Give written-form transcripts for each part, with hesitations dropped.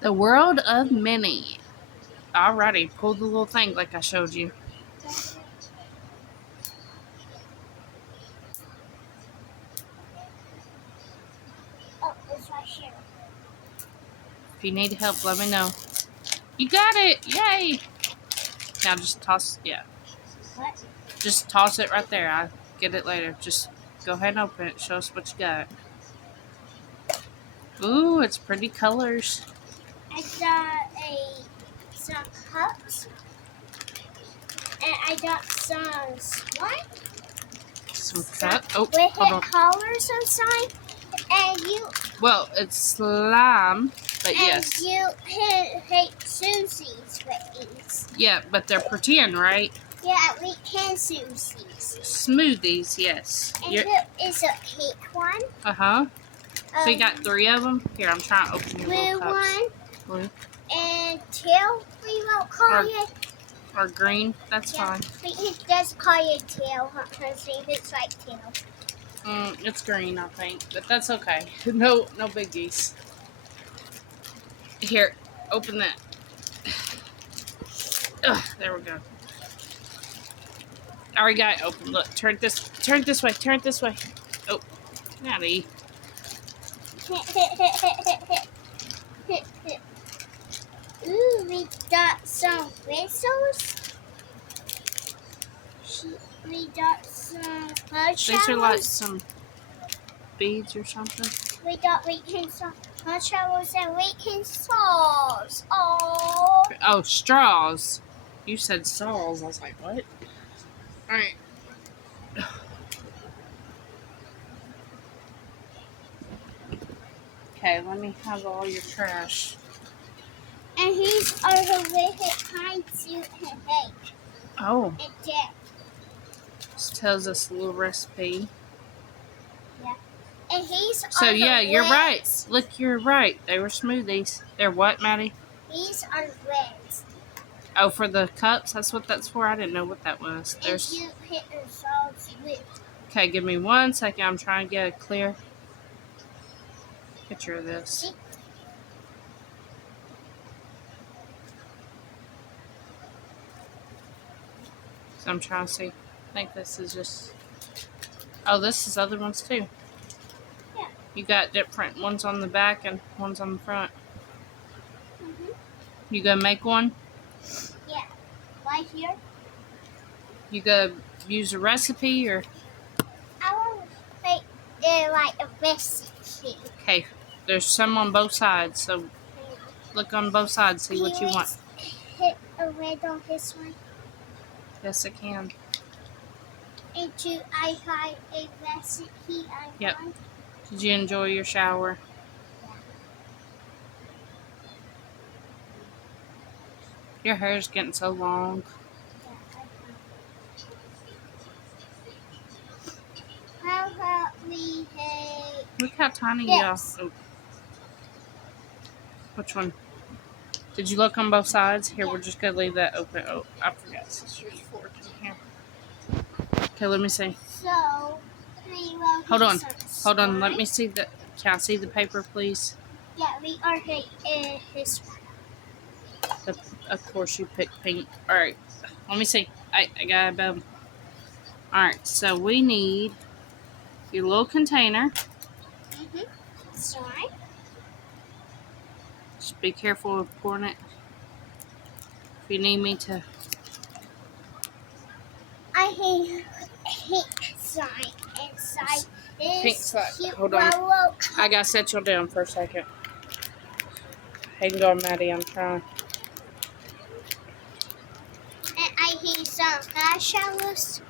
The World of Minnie. Alrighty, pull the little thing like I showed you. Oh, it's right here. If you need help, let me know. You got it! Yay! Now just toss, yeah. What? Just toss it right there. I'll get it later. Just go ahead and open it. Show us what you got. Ooh, it's pretty colors. I got some cups. And I got some slime. Some cut. Oh, with hold on. colors inside. And you. Well, it's slime, but yes. And you hate Susie's with these. Yeah, but they're pretend, right? Yeah, we can Susie's. Smoothies, yes. And there is a pink one. Uh-huh. So you got 3 of them? Here, I'm trying to open your little Blue cups. one. Blue. And tail, we won't call it. Or green, that's fine. But it does call it tail, because it's like tail. It's green, I think, but that's okay. No biggies. Here, open that. Ugh, there we go. I already got it open. Look, turn it this way. Oh, Maddie. Ooh, we got some whistles. We got some mud showers. These are like some beads or something. We got some mud showers and weekend saws. Oh, straws. You said saws. I was like, what? All right. Okay, let me have all your trash. And here's our little kind suit and egg. Oh. And deck. This tells us a little recipe. Yeah. And he's So yeah, you're right. Look, you're right. They were smoothies. They're what, Maddie? These are reds. Oh, for the cups? That's what that's for? I didn't know what that was. There's... And you hit the sauce with. Okay, give me 1 second. I'm trying to get a clear picture of this. See? So I'm trying to see. I think this is just... Oh, this is other ones too. Yeah. You got different ones on the back and ones on the front. You gonna make one? Yeah. Right here. You gonna use a recipe or? I want to make like a recipe. Okay. There's some on both sides, so look on both sides, see what you want. Hit a red on this one. Yes, I can. And I find a recipe I Yep. want. Did you enjoy your shower? Your hair's getting so long. How about we have... Look how tiny Yes. y'all. Oh. Which one? Did you look on both sides? Here, we're just gonna leave that open. Oh, I forgot sister's fork in here. Okay, let me see. So, we will Hold on. some Hold on. Let slime. me see the. Can I see the paper, please? Yeah, we are hitting this one. Of course, you picked pink. All right. Let me see. I got a bum. All right. So we need your little container. Slime. Just be careful of pouring it. If you need me to. I hate slime inside this Pink slime. cute Hold on. yellow cup. I gotta set you down for a second. Hang on, Maddie. I'm trying. And I hate some marshmallows.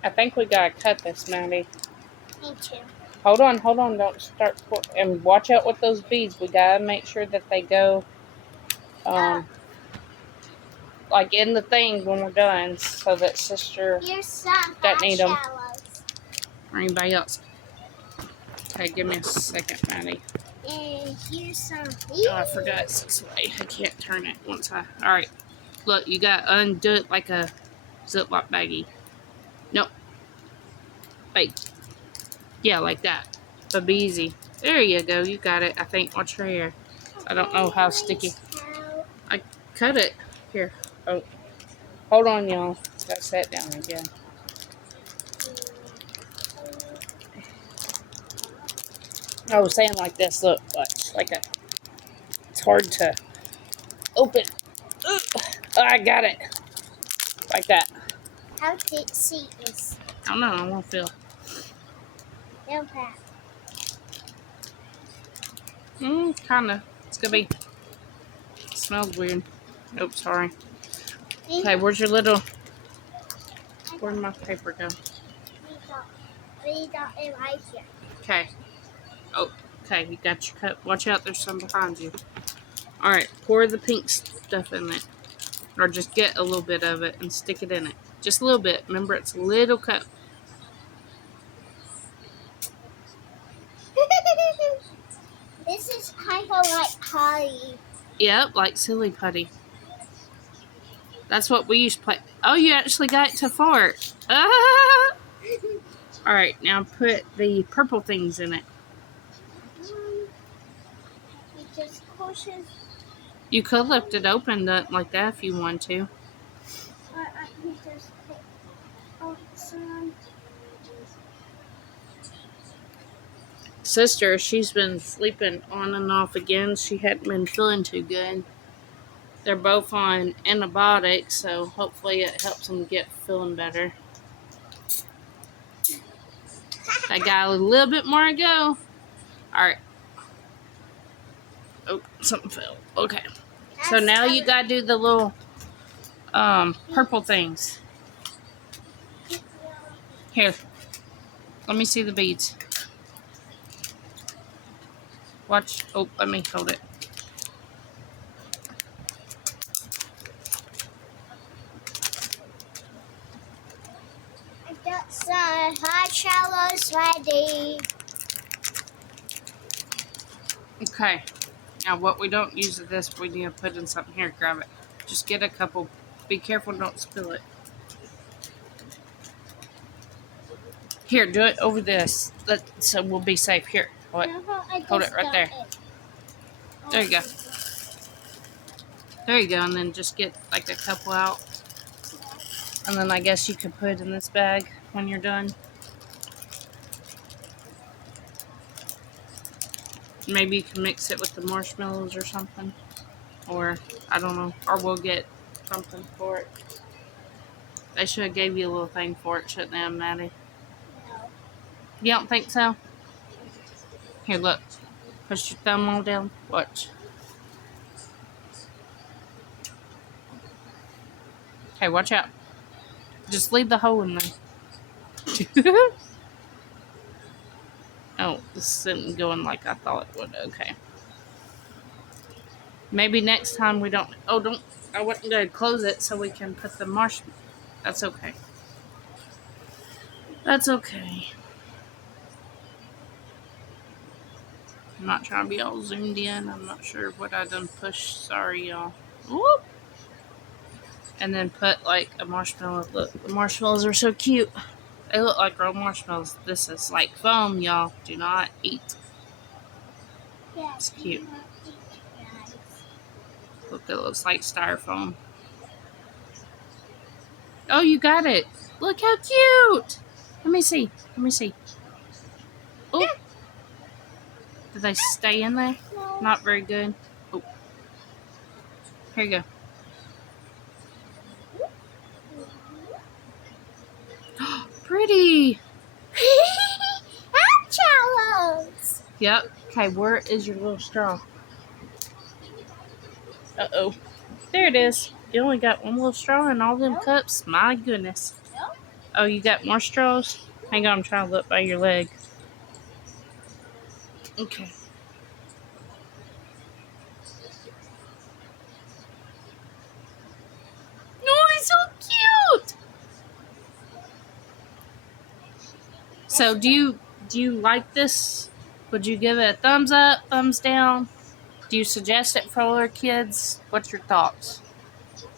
I think we gotta cut this, Maddie. Me too. Hold on. Don't start. And watch out with those beads. We gotta make sure that they go, like in the thing when we're done, so that sister Here's some doesn't need them. marshmallows. Or anybody else. Okay, give me a second, Maddie. And here's some. Oh, I forgot it's this way. I can't turn it once I... Alright. Look, you got to undo it like a Ziploc baggie. Nope. Wait. Yeah, like that. But be easy. There you go. You got it. I think. Watch your hair. I don't know how sticky. I cut it. Here. Oh. Hold on, y'all. Got sat down again. I was saying like this. Look. Watch. Like a... It's hard to open. Ugh. Oh, I got it. Like that. How deep sea is? I don't know. I won't feel. Okay. Kinda. It's gonna be... It smells weird. Oops, sorry. Okay, where's your little... Where'd my paper go? We got it right here. Okay. Oh, okay. You got your cup. Watch out. There's some behind you. Alright. Pour the pink stuff in it. Or just get a little bit of it and stick it in it. Just a little bit. Remember, it's a little cup. This is kind of like putty. Yep, like silly putty. That's what we used to play. Oh, you actually got it to fart. Ah! Alright, now put the purple things in it. It just pushes. You could lift it open like that if you want to. Or you just pick out some. Sister, she's been sleeping on and off again. She hadn't been feeling too good. They're both on antibiotics, so hopefully it helps them get feeling better. I got a little bit more to go. Alright. Oh, something fell. Okay. So now you gotta do the little purple things. Here. Let me see the beads. Watch. Oh, let me hold it. I got some hot shallows ready. Okay. Now what we don't use of this, we need to put in something here. Grab it. Just get a couple. Be careful, don't spill it. Here, do it over this. So we'll be safe. Here. What? Hold it right there. There you go. There you go. And then just get like a couple out. And then I guess you could put it in this bag when you're done. Maybe you can mix it with the marshmallows or something. Or, I don't know. Or we'll get something for it. They should have gave you a little thing for it, shouldn't they, Maddie? No. You don't think so? Here, look. Push your thumb all down. Watch. Okay, watch out. Just leave the hole in there. Oh, this isn't going like I thought it would. Okay. Maybe next time we don't... Oh, don't... I wasn't going to close it so we can put the marshmallow... That's okay. That's okay. I'm not trying to be all zoomed in. I'm not sure what I done pushed. Sorry, y'all. Whoop! And then put like a marshmallow. Look, the marshmallows are so cute. They look like real marshmallows. This is like foam, y'all. Do not eat. Yeah, It's cute. do not eat, guys. Look, it looks like styrofoam. Oh, you got it. Look how cute. Let me see. Let me see. Oh. Did they stay in there? No. Not very good. Oh. Here you go. Pretty. Hot shallows. Yep. Okay, where is your little straw? Uh-oh. There it is. You only got one little straw in all them cups? My goodness. Nope. Oh, you got more straws? Hang on, I'm trying to look by your leg. Okay. Oh, it's so cute! So, do you like this Would you give it a thumbs up, thumbs down? Do you suggest it for older kids? What's your thoughts?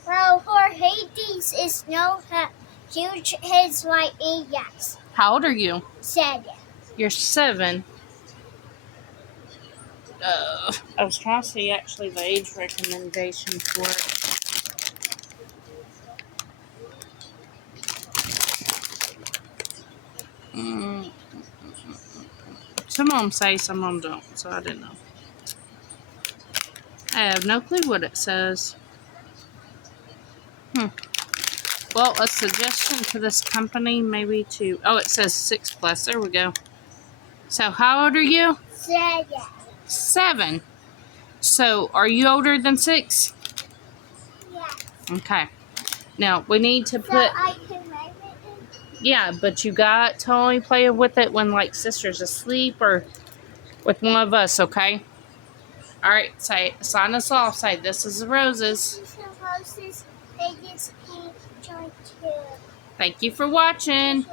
Well, for Hades is no huge heads like me, yes. How old are you? 7. You're 7. I was trying to see actually the age recommendation for it. Some of them say, some of them don't, so I didn't know. I have no clue what it says. Well, a suggestion to this company maybe to... Oh, it says 6+. There we go. So, how old are you? 7. 7. So, are you older than 6? Yeah. Okay. Now, we need to So put... I can make it. Yeah, but you got to only play with it when, like, sister's asleep or with one of us, okay? Alright, say, sign us off. Say, this is the roses. They just can't join too. Thank you for watching.